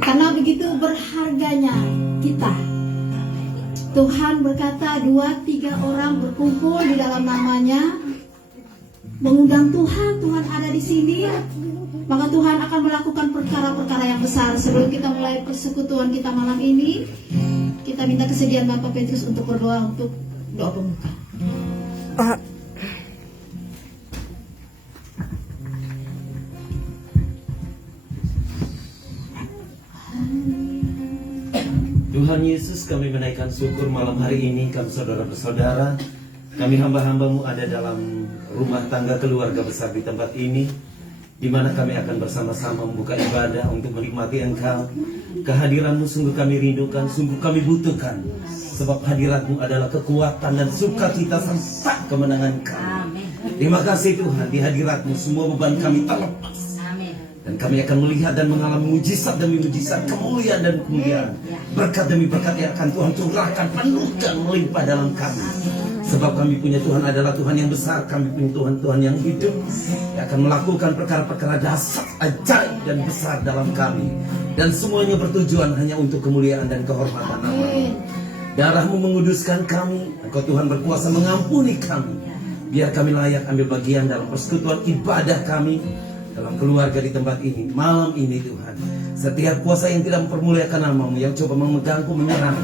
Karena begitu berharganya kita. Tuhan berkata 2-3 orang berkumpul di dalam namanya, mengundang Tuhan, Tuhan ada di sini, maka Tuhan akan melakukan perkara-perkara yang besar. Sebelum kita mulai persekutuan kita malam ini, kita minta kesediaan Bapak Petrus untuk berdoa untuk doa pembuka. Tuhan Yesus, kami menaikkan syukur malam hari ini. Kami saudara-saudara, kami hamba-hambamu ada dalam rumah tangga keluarga besar di tempat ini, di mana kami akan bersama-sama membuka ibadah untuk menikmati Engkau. Kehadiranmu sungguh kami rindukan, sungguh kami butuhkan, sebab hadiratmu adalah kekuatan dan sukacita serta kemenangan kami. Terima kasih Tuhan, di hadiratmu semua beban kami terlepas. Dan kami akan melihat dan mengalami mujizat demi mujizat, kemuliaan dan kemuliaan, berkat demi berkat yang akan Tuhan curahkan penuh dan melimpah dalam kami. Sebab kami punya Tuhan adalah Tuhan yang besar, kami punya Tuhan yang hidup, yang akan melakukan perkara-perkara dahsyat, ajaib dan besar dalam kami. Dan semuanya bertujuan hanya untuk kemuliaan dan kehormatan nama-Mu. Darah-Mu menguduskan kami, Engkau Tuhan berkuasa mengampuni kami. Biar kami layak ambil bagian dalam persekutuan ibadah kami, dalam keluarga di tempat ini, malam ini Tuhan. Setiap kuasa yang tidak mempermuliakan nama-Mu, yang coba memegangku, menyerang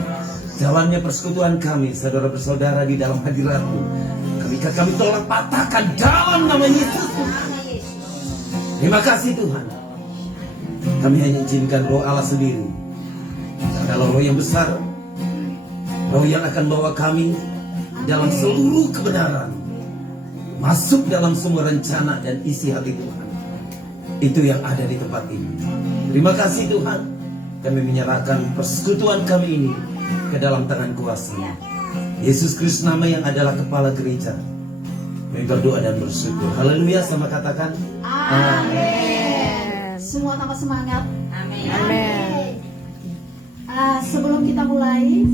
jalannya persekutuan kami, saudara bersaudara di dalam hadirat-Mu, kami tolak patahkan dalam nama Yesus. Terima kasih Tuhan. Kami hanya izinkan roh Allah sendiri, adalah roh yang besar, roh yang akan bawa kami dalam seluruh kebenaran, masuk dalam semua rencana dan isi hati Tuhan. Itu yang ada di tempat ini. Terima kasih Tuhan. Kami menyerahkan persekutuan kami ini ke dalam tangan kuasa Yesus Kristus, nama yang adalah kepala gereja. Kami berdoa dan bersyukur. Haleluya, sama katakan amin. Semua tambah semangat. Amin. Amin. Sebelum kita mulai,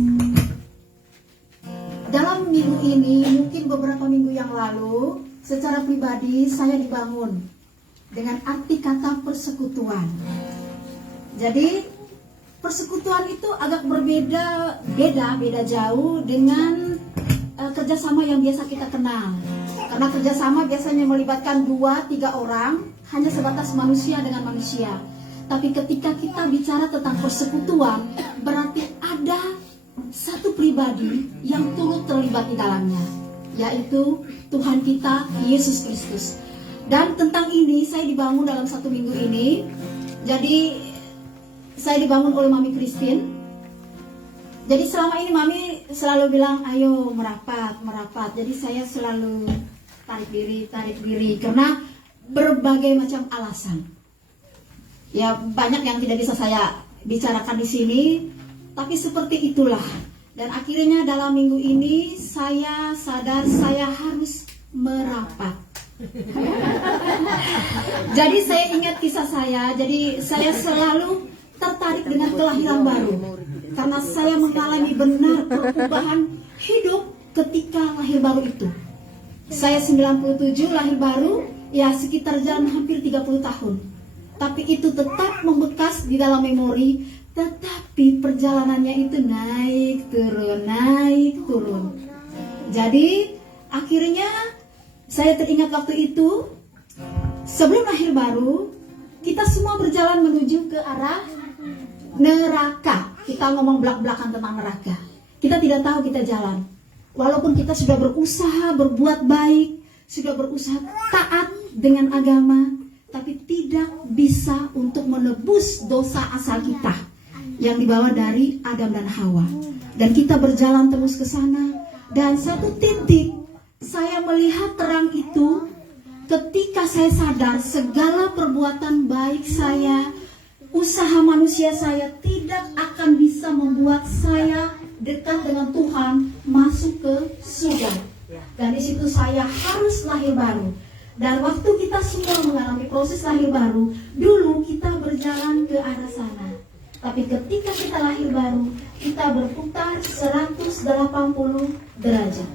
dalam minggu ini, mungkin beberapa minggu yang lalu, secara pribadi saya dibangun dengan arti kata persekutuan. Jadi persekutuan itu agak beda jauh dengan kerjasama yang biasa kita kenal. Karena kerjasama biasanya melibatkan 2-3 orang, hanya sebatas manusia dengan manusia. Tapi ketika kita bicara tentang persekutuan, berarti ada satu pribadi yang turut terlibat di dalamnya, yaitu Tuhan kita Yesus Kristus. Dan tentang ini saya dibangun dalam 1 minggu ini. Jadi saya dibangun oleh Mami Christine. Jadi selama ini Mami selalu bilang, ayo merapat. Jadi saya selalu tarik diri karena berbagai macam alasan. Ya banyak yang tidak bisa saya bicarakan di sini, tapi seperti itulah. Dan akhirnya dalam minggu ini saya sadar saya harus merapat. Jadi saya ingat kisah saya. Jadi saya selalu tertarik dengan kelahiran baru, karena saya mengalami benar perubahan hidup ketika lahir baru itu. Saya 97 lahir baru, ya sekitar jalan hampir 30 tahun. Tapi itu tetap membekas di dalam memori. Tetapi perjalanannya itu naik turun. Jadi akhirnya saya teringat waktu itu, sebelum lahir baru, kita semua berjalan menuju ke arah neraka. Kita ngomong belak-belakan tentang neraka. Kita tidak tahu kita jalan. Walaupun kita sudah berusaha berbuat baik, sudah berusaha taat dengan agama, tapi tidak bisa untuk menebus dosa asal kita yang dibawa dari Adam dan Hawa. Dan kita berjalan terus ke sana. Dan satu titik saya melihat terang itu ketika saya sadar segala perbuatan baik saya, usaha manusia saya tidak akan bisa membuat saya dekat dengan Tuhan, masuk ke surga. Dan di situ saya harus lahir baru. Dan waktu kita semua mengalami proses lahir baru, dulu kita berjalan ke arah sana. Tapi ketika kita lahir baru, kita berputar 180 derajat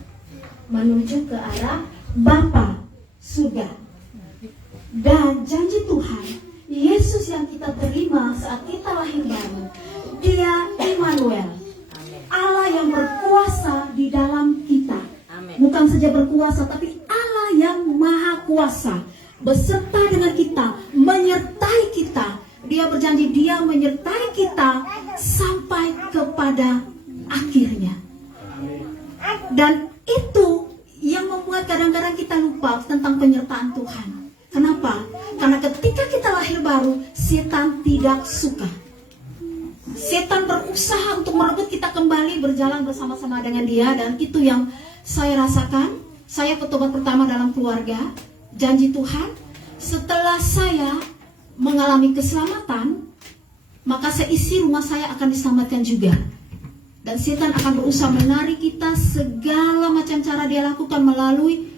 menuju ke arah Bapa surga. Dan janji Tuhan, Yesus yang kita terima saat kita lahir berkuasa, tapi Allah yang maha kuasa beserta dengan kita, menyertai kita. Dia berjanji dia menyertai kita sampai kepada akhirnya. Dan itu yang membuat kadang-kadang kita lupa tentang penyertaan Tuhan. Kenapa? Karena ketika kita lahir baru, setan tidak suka. Setan berusaha untuk merebut kita kembali berjalan bersama-sama dengan dia. Dan itu yang saya rasakan. Saya bertobat pertama dalam keluarga. Janji Tuhan, setelah saya mengalami keselamatan, maka seisi rumah saya akan diselamatkan juga. Dan setan akan berusaha menarik kita, segala macam cara dia lakukan melalui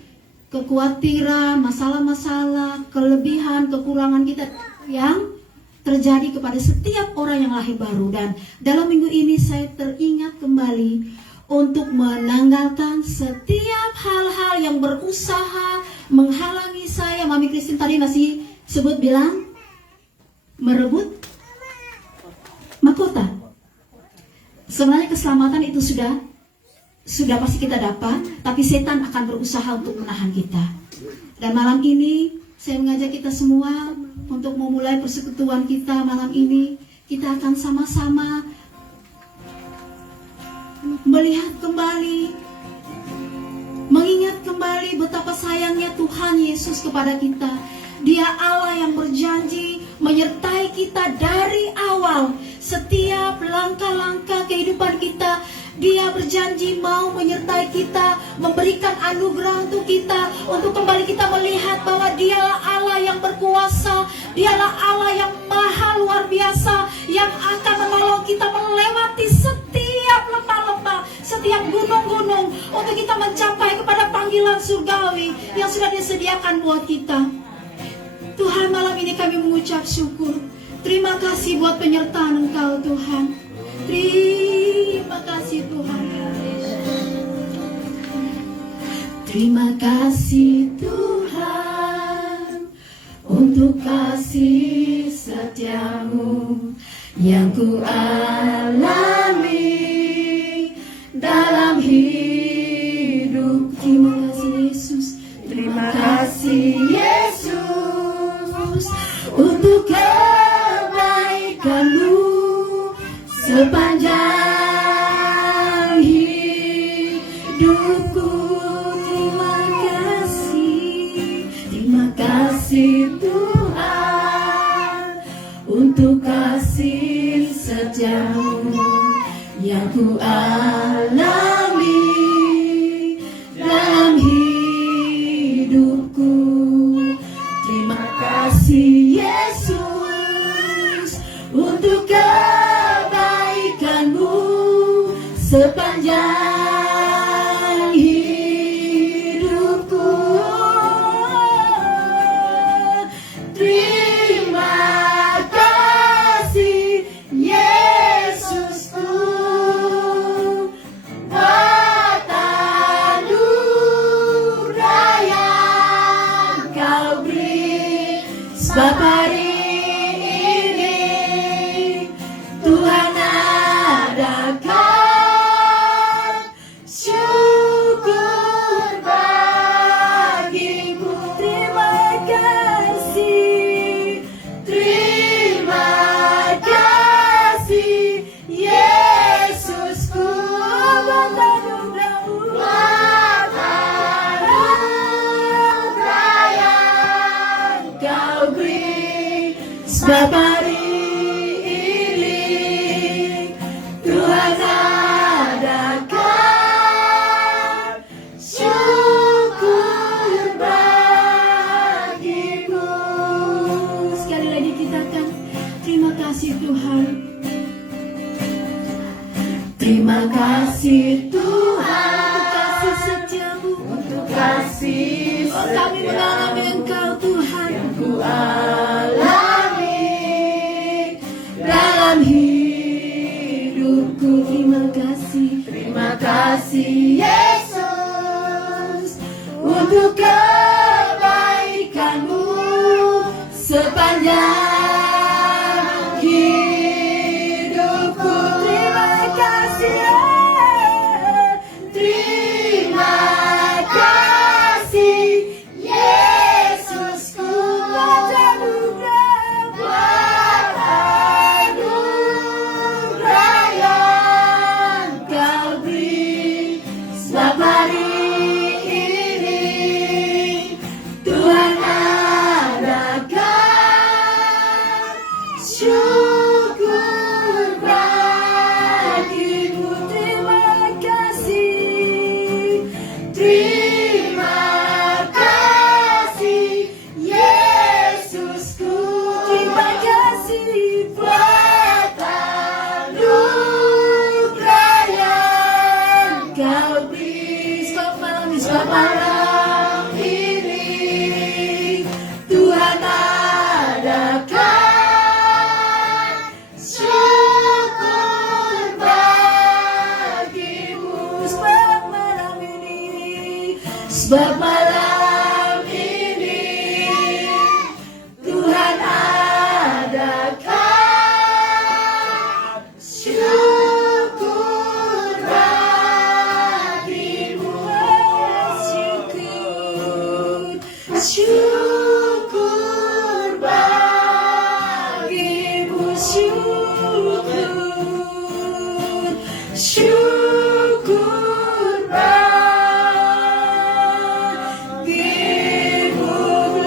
kekhawatiran, masalah-masalah, kelebihan, kekurangan kita yang terjadi kepada setiap orang yang lahir baru. Dan dalam minggu ini saya teringat kembali untuk menanggalkan setiap hal-hal yang berusaha menghalangi saya. Mami Christine tadi masih sebut bilang merebut mahkota. Sebenarnya keselamatan itu sudah pasti kita dapat, tapi setan akan berusaha untuk menahan kita. Dan malam ini saya mengajak kita semua untuk memulai persekutuan kita malam ini. Kita akan sama-sama melihat kembali, mengingat kembali betapa sayangnya Tuhan Yesus kepada kita. Dia Allah yang berjanji menyertai kita dari awal. Setiap langkah-langkah kehidupan kita, Dia berjanji mau menyertai kita, memberikan anugerah untuk kita, untuk kembali kita melihat bahwa Dialah Allah yang berkuasa, Dialah Allah yang maha luar biasa, yang akan menolong kita melewati setiap lembah-lembah, setiap gunung-gunung, untuk kita mencapai kepada panggilan surgawi yang sudah disediakan buat kita. Tuhan, malam ini kami mengucap syukur. Terima kasih buat penyertaan Engkau, Tuhan. Terima kasih, Tuhan. Terima kasih, Tuhan, untuk kasih setiamu yang ku alami dalam hidup. Terima kasih, Yesus. Terima kasih, Yesus, untuk kebaikan-Mu sepanjang hidupku. Terima kasih Tuhan, untuk kasih setiamu yang ku alami dalam hidupku. Terima kasih Yesus, untuk kebaikan-Mu sepanjang hidupku. Terima kasih Yesusku, buat anugerah yang Kau beri. Sebab hari ini Tuhan adakan syukur bagiku. Terima kasih Yesusku, buat anugerah-Mu, buat anugerah yang Kau beri. Sebab hari ini Tuhan adakan syukur bagiku. Sekali lagi kita akan terima kasih Tuhan. Terima kasih Tuhan, untuk kasih setiamu, untuk kasih setiamu. Kami mengalami Engkau Tuhan, yang ku alami dalam hidupku. Terima kasih Yesus, untuk kebaikan-Mu sepanjang hidupku. Terima kasih Sebab malam ini Tuhan adakan syukur bagimu. Sebab malam ini, sebab malam ini Tuhan adakan syukur bagimu. Syukur bagimu, syukur bagimu.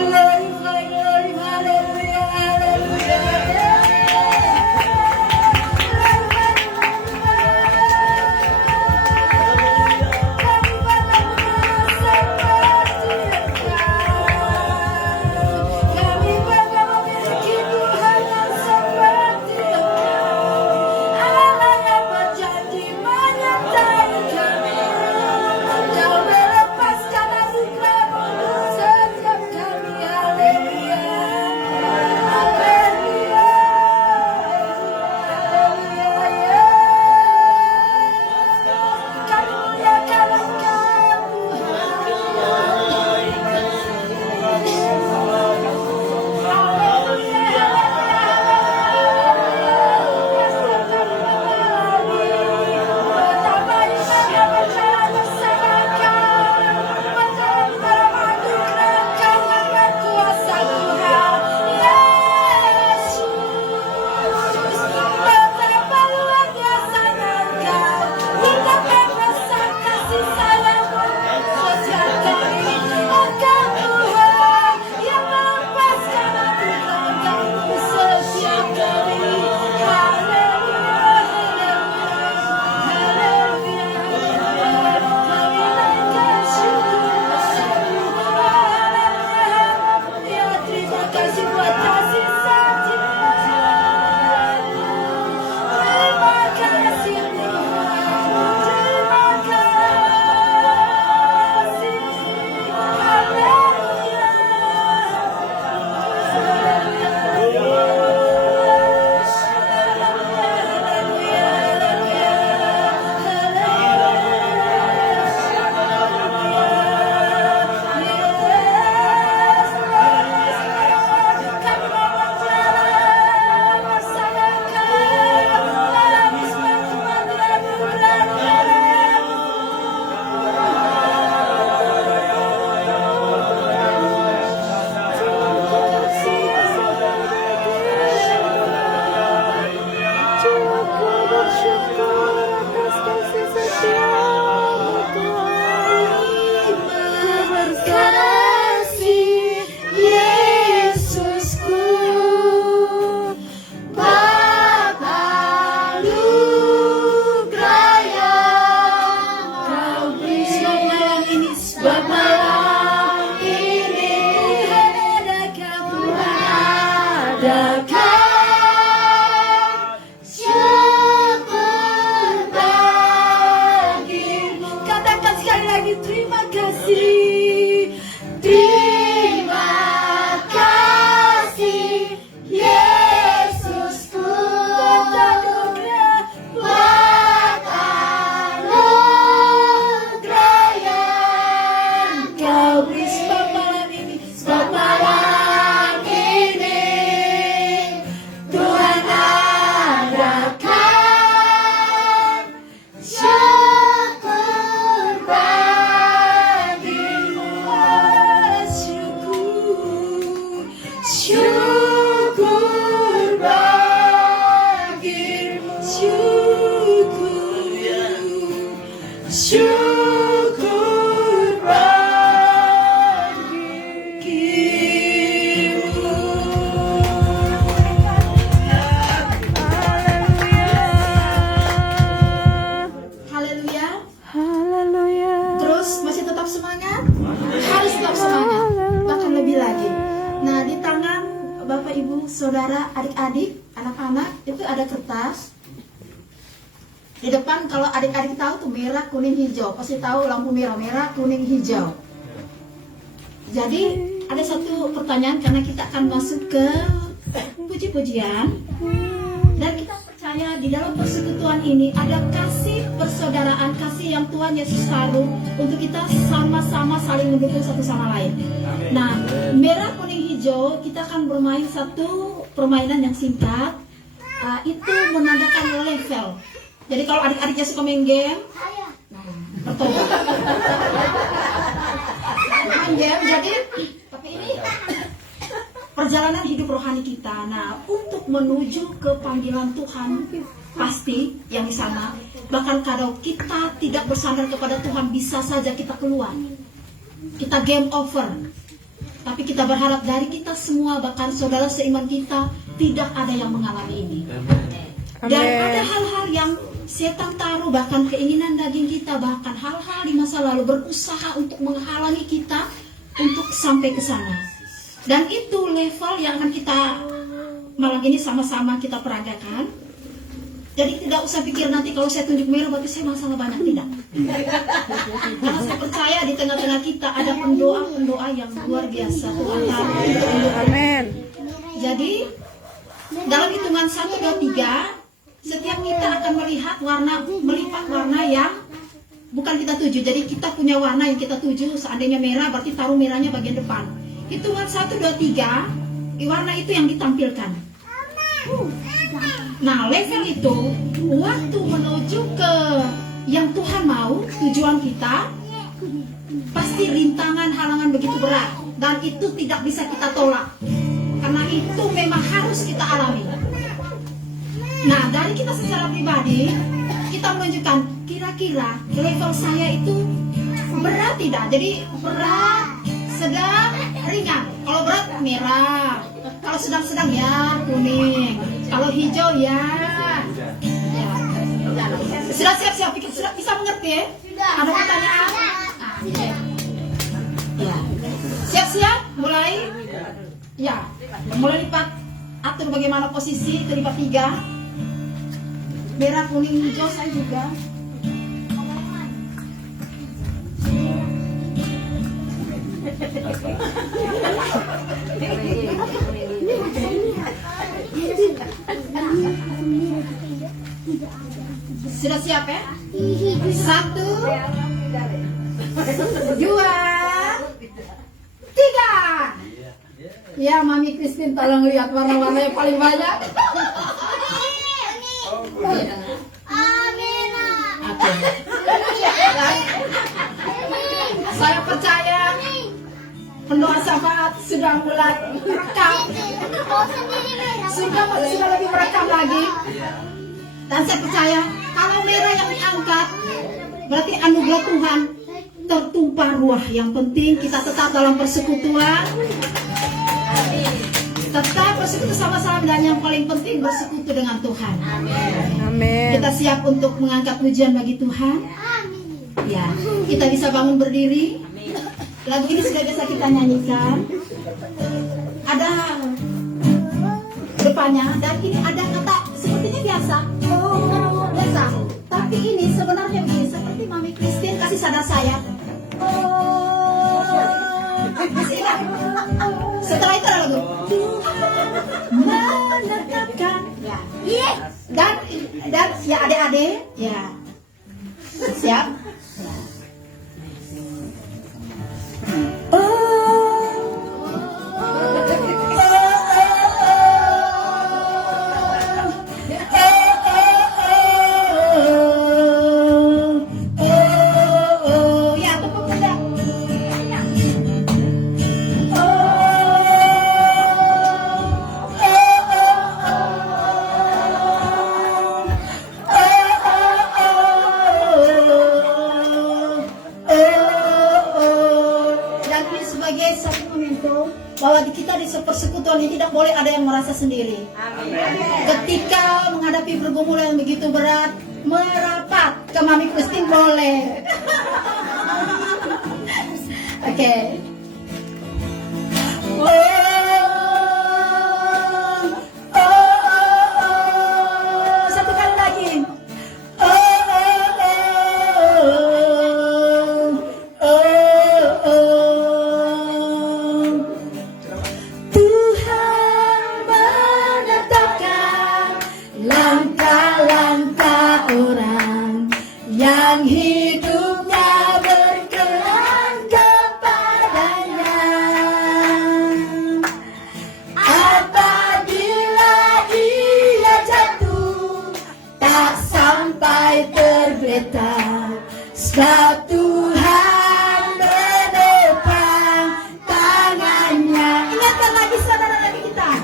Glory, glory, hallelujah, kami bangga memiliki Tuhan yang seperti Engkau, Allah yang berjanji menyertai kami. Engkau melepaskan anugerah-Mu setiap kami. Haleluya, haleluya, haleluya. Kami muliakan Engkau, terima kasih buat kasih sayang. Terima kasih Tuhan, terima kasih. Haleluya, kasih Yesusku, Bapa anugerah yang Kau beri. Sebab malam ini Tuhan adakan syukur bagimu. Katakan sekali lagi, terima kasih, terima kasih Yesusku, buat anugerah yang Kau beri. Sebab malam ini, sebab malam ini Tuhan adakan syukur bagimu. Syukur bagimu, syukur bagimu. Haleluya. Haleluya. Terus masih tetap semangat? Harus tetap semangat, bahkan lebih lagi. Nah, di tangan Bapak Ibu, Saudara, adik-adik, anak-anak itu ada kertas. Di depan kalau adik-adik tahu tuh merah, kuning, hijau. Pasti tahu lampu merah, merah, kuning, hijau. Jadi ada satu pertanyaan karena kita akan masuk ke puji-pujian. Dan kita percaya di dalam persekutuan ini ada kasih persaudaraan, kasih yang Tuhan Yesus taruh untuk kita sama-sama saling mendukung satu sama lain. Nah, merah, kuning, hijau, kita akan bermain satu permainan yang singkat. Itu menandakan level. Jadi kalau adik-adiknya suka main game, betul. Main game, jadi tapi ini perjalanan hidup rohani kita. Nah, untuk menuju ke panggilan Tuhan pasti yang di sana. Bahkan kalau kita tidak bersandar kepada Tuhan, bisa saja kita keluar. Kita game over. Tapi kita berharap dari kita semua, bahkan saudara seiman kita, tidak ada yang mengalami ini. Dan ada hal-hal yang setan taruh, bahkan keinginan daging kita, bahkan hal-hal di masa lalu berusaha untuk menghalangi kita untuk sampai ke sana. Dan itu level yang akan kita malam ini sama-sama kita peragakan. Jadi tidak usah pikir nanti kalau saya tunjuk merah berarti saya masalah banyak, tidak. Karena saya percaya di tengah-tengah kita ada pendoa-pendoa yang luar biasa. Tuhan taruh. Amin. Jadi dalam hitungan 1, 2, 3, setiap kita akan melipat warna yang bukan kita tuju. Jadi kita punya warna yang kita tuju. Seandainya merah berarti taruh merahnya bagian depan. Hitungan 1, 2, 3, warna itu yang ditampilkan. Nah, level itu waktu menuju ke yang Tuhan mau, tujuan kita, pasti rintangan, halangan begitu berat. Dan itu tidak bisa kita tolak. Karena itu memang harus kita alami. Nah, dari kita secara pribadi, kita menunjukkan kira-kira level saya itu berat tidak? Jadi berat, sedang, ringan. Kalau berat, merah. Kalau sedang-sedang ya kuning. Kalau hijau ya. Sudah siap-siap, sudah bisa mengerti ya? Ada pertanyaan? Ya. Siap-siap, mulai. Ya, mulai lipat. Atur bagaimana posisi, itu lipat 3. Merah, kuning, hijau saya juga. Sudah siap ya? 1, 2, 3. Ya, Mami Christine tolong lihat warna-warna yang paling banyak. Oke. Saya percaya pendoa syafaat sudah mulai merekam. Sudah lebih merekam lagi. Dan saya percaya kalau merah yang diangkat berarti anugerah Tuhan tertumpah ruah. Yang penting kita tetap dalam persekutuan. Tetap bersekutu sama-sama, dan yang paling penting bersekutu dengan Tuhan. Amin. Kita siap untuk mengangkat pujian bagi Tuhan. Ya, kita bisa bangun berdiri. Lagu ini sudah biasa kita nyanyikan. Ada depannya, dan ini ada kata sepertinya biasa. Oh, biasa. Tapi ini sebenarnya begini, seperti Mami Christine kasih sadar saya. Masih ingat? Setelah itu ada lagu menetapkan. Ya. Dan ya adik-adik, ya. Siap? Bahwa kita di persekutuan ini tidak boleh ada yang merasa sendiri. Amin. Ketika menghadapi pergumulan yang begitu berat, merapat ke Mami Christine boleh. Oke. Satu kali lagi. Oh. sampai tergeletak, sebab Tuhan menopang tangannya. Ingatkan lagi saudara lagi kita.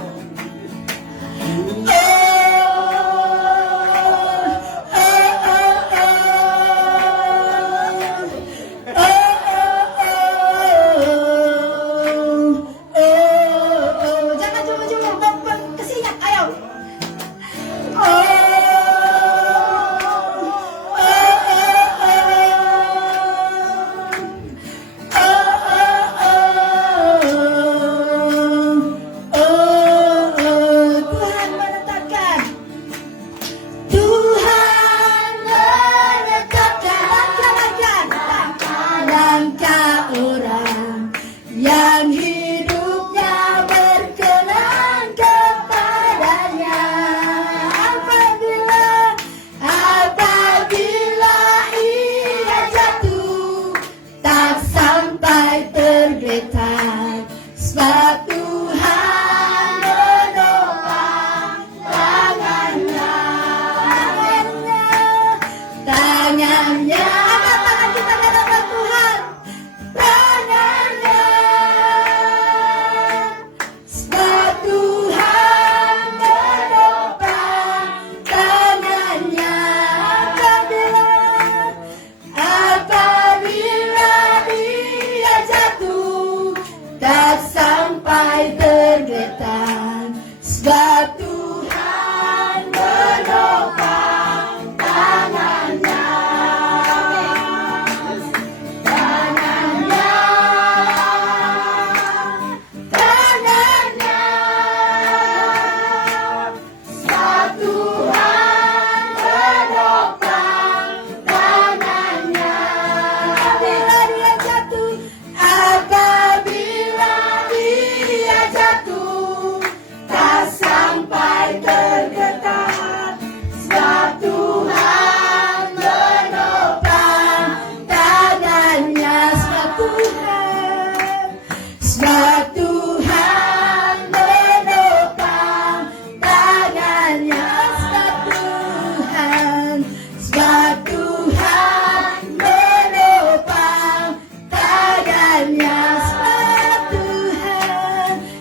Jangan cuma-cuma kesingkat, ayo. Tuhan menetapkan. Tuhan menetapkan langkah orang yang hidupnya berkenan kepadanya. Apabila ia jatuh, tak sampai tergeletak, sebab Tuhan menopang tangannya. Tangannya, angkat tangan kita di hadapan Tuhan. Tangannya, sebab Tuhan menopang tangannya. Apabila dia jatuh, tak sampai tergeletak, sebab Tuhan menopang tangannya. Tangannya, tangannya, sebab Tuhan menopang tangannya. Apabila dia jatuh, tak sampai tergeletak, sebab Tuhan menopang tangannya. Sebab Tuhan menopang tangannya. Sebab Tuhan menopang tangannya.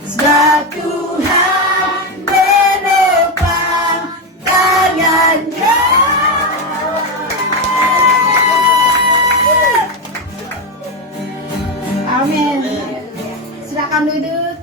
Sebab Tuhan menopang tangannya. Amin. Silakan duduk.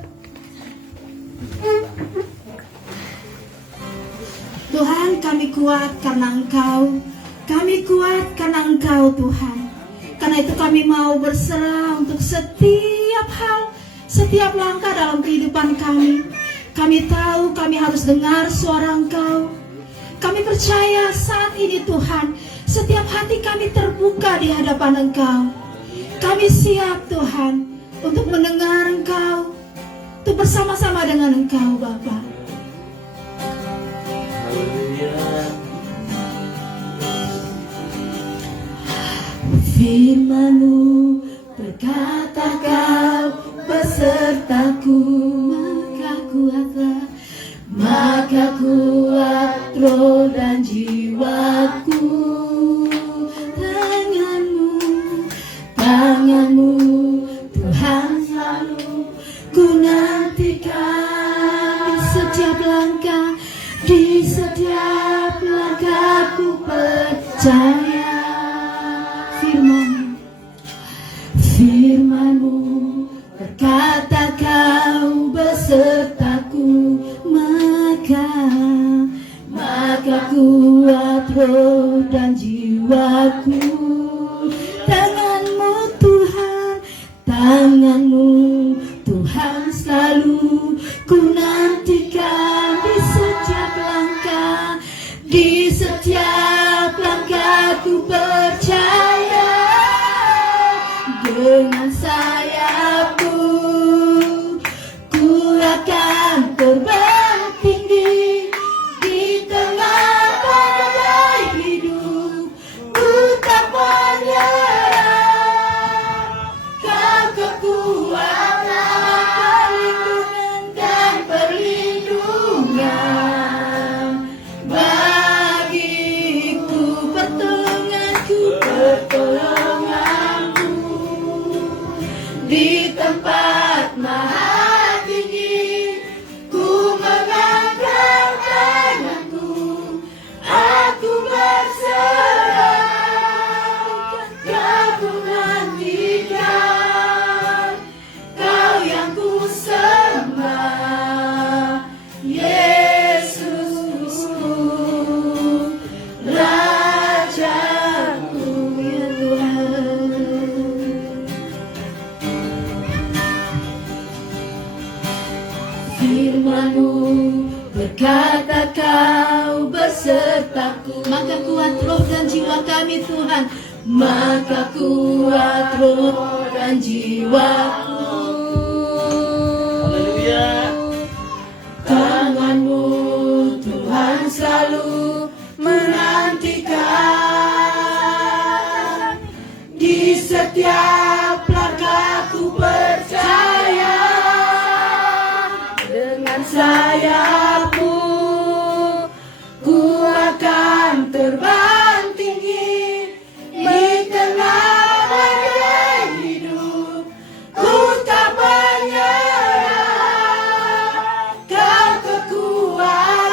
Tuhan, kami kuat karena Engkau. Kami kuat karena Engkau, Tuhan. Karena itu kami mau berserah untuk setiap hal, setiap langkah dalam kehidupan kami. Kami tahu kami harus dengar suara Engkau. Kami percaya saat ini Tuhan, setiap hati kami terbuka di hadapan Engkau. Kami siap Tuhan untuk mendengar Engkau, untuk bersama-sama dengan Engkau Bapa. Firman-Mu berkata Kau besertaku, maka kuat roh dan jiwaku. Tanganmu Tuhan selalu ku nantikan di setiap langkah ku percaya. Firman-Mu berkata Kau besertaku, maka kuat roh dan jiwaku. Tanganmu Tuhan selalu ku nantikan di setiap langkah ku percaya. Dengan sayapku ku akan terbang tinggi di tengah badai hidup. Ku tak menyerah, Kau kekuatan dan perlindungan bagiku. Maka kuat roh dan jiwa kami Tuhan. Maka kuat roh dan jiwaku. Haleluya. Tangan-Mu Tuhan selalu menantikan. Di setiap langkahku percaya, dengan sayap-Mu ku akan terbang tinggi di tengah badai hidup. Ku tak menyerah, Kau kekuatan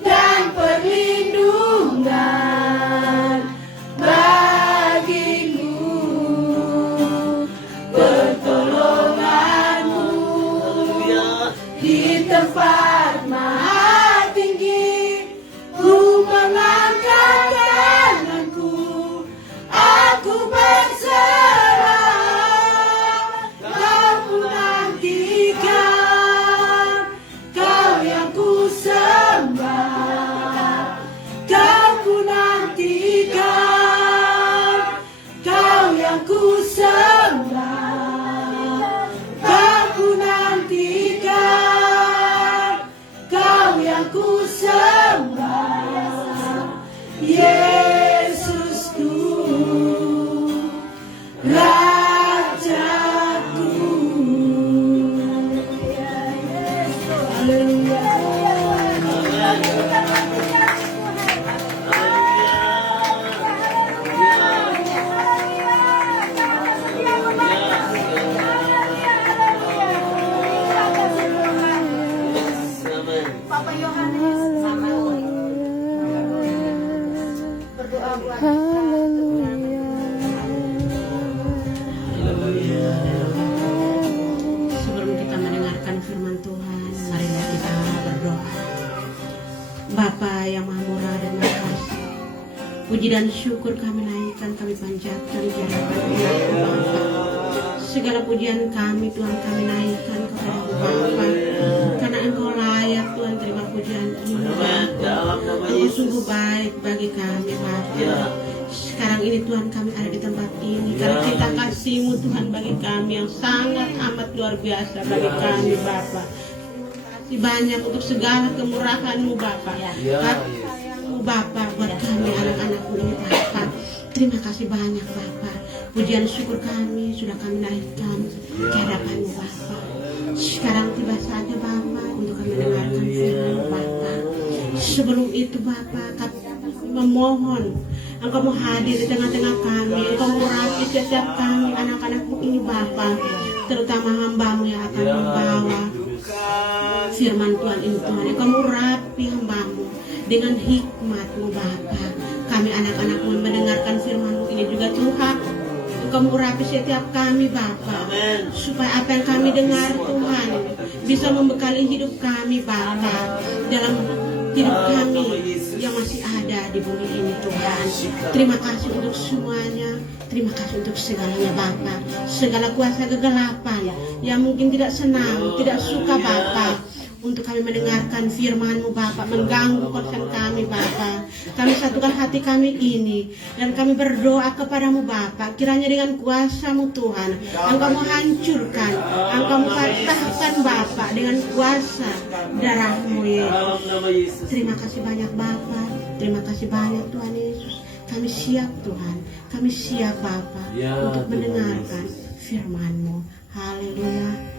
dan perlindungan bagiku. Pertolongan-Mu di tempat maha tinggi. Ku mengangkat tanganku, aku berserah. Kau ku nantikan, Kau yang ku sembah. Kau ku nantikan, Kau yang ku sembah. Kau ku nantikan, Kau yang ku sembah. Yesusku, Rajaku. Papa Yohanes berdoa buat sebelum kita mendengarkan firman Tuhan, marilah kita berdoa. Bapa yang Maha Murah dan Maha Kasih, puji dan syukur kami naikkan, kami panjatkan di hadapan Bapa. Segala pujian kami Tuhan kami naikkan kepada Bapa, karena Engkau layak Tuhan terima pujian ini Bapa. Engkau sungguh baik bagi kami Bapa. Sekarang ini Tuhan kami ada di tempat ini karena kita kasih-Mu Tuhan bagi kami yang sangat amat luar biasa bagi kami Bapa. Terima kasih banyak untuk segala kemurahan-Mu Bapa. Kasih-Mu Bapa buat kami anak-anak-Mu ini Bapa. Terima kasih banyak Bapa. Pujian syukur kami sudah kami naikkan ke hadapan-Mu Bapa. Sekarang tiba saatnya Bapa untuk kami mendengarkan firman-Mu Bapa. Sebelum itu Bapa, kami memohon Engkau mau hadir di tengah-tengah kami. Engkau mau rapi setiap kami anak-anak-Mu ini Bapa, terutama hamba-Mu yang akan membawa firman Tuhan ini Tuhan. Engkau mau rapi hamba-Mu dengan hikmat-Mu Bapa. Kami anak-anak-Mu mendengarkan firman-Mu ini juga Tuhan. Engkau mengurapi setiap kami Bapa, supaya apa yang kami dengar Tuhan bisa membekali hidup kami Bapa, dalam hidup kami yang masih ada di bumi ini Tuhan. Terima kasih untuk semuanya. Terima kasih untuk segalanya Bapa. Segala kuasa kegelapan yang mungkin tidak senang, tidak suka Bapa, untuk kami mendengarkan firman-Mu Bapa, mengganggu konsen kami Bapa. Kami satukan hati kami ini dan kami berdoa kepadamu Bapa, kiranya dengan kuasa-Mu Tuhan Engkau mau hancurkan, Engkau mau patahkan Bapa dengan kuasa darah-Mu Yesus. Terima kasih banyak Bapa, terima kasih banyak Tuhan Yesus. Kami siap Tuhan, kami siap Bapa untuk mendengarkan firman-Mu. Haleluya.